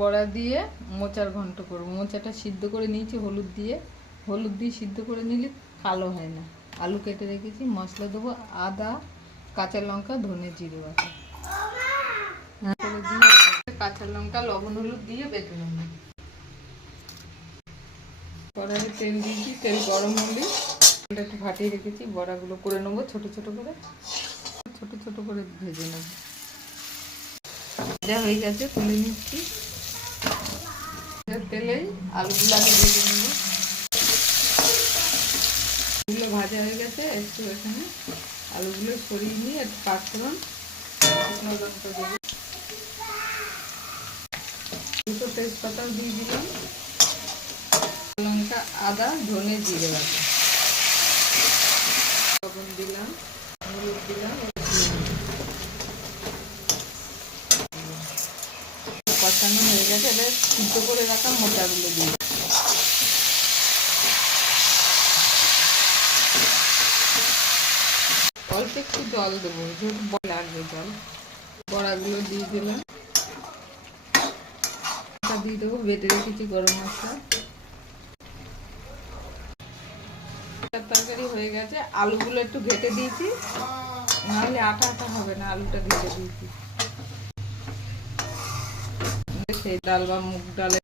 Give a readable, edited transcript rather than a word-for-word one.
বড়া দিয়ে মোচার ঘন্ট করবো। মোচাটা সিদ্ধ করে নিয়েছি হলুদ দিয়ে সিদ্ধ করে নিলে কালো হয় না। আলু কেটে রেখেছি, মশলা দেবো আদা, কাঁচা লঙ্কা, ধনে জিরে বাটা দিয়ে কাঁচা লঙ্কা লবণ হলুদ দিয়ে বেটে নেব। কড়াইয়ে তেল দিয়েছি, তেল গরম হলে একটু ফাটিয়ে রেখেছি, বড়াগুলো করে নেবো ছোট ছোট করে ভেজে নেব। ভাজা হয়ে গেছে, তুলে নিচ্ছি। তেলেই আলুগুলো আগে ভেজে নেব। আলুগুলো ভাজা হয়ে গেছে, একটু এখানে আলুগুলো সরিয়ে নিয়ে একটু পাঁচফোড়ন, শুকনো লঙ্কা দেবো, দুটো তেজপাতাও দিয়ে দিলাম, লঙ্কা, আদা, ধনে জিরে বাটা, লবণ দিলাম, হলুদ দিলাম, কষানো হয়ে গেছে। এবার সিদ্ধ করে রাখা মোচাগুলো দিই। অল্প একটু জল দেবো, যেহেতু লাগবে জল। বড়াগুলো দিয়ে দিলাম, দিয়ে দেবো বেটে রেখেছি গরম মশলা। তরকারি হয়ে গেছে, আলুগুলো একটু ঘেটে দিয়েছি, নাহলে আটা আটা হবে না, আলুটা ঘেটে দিয়েছি। সেই ডাল বা মুগ ডালে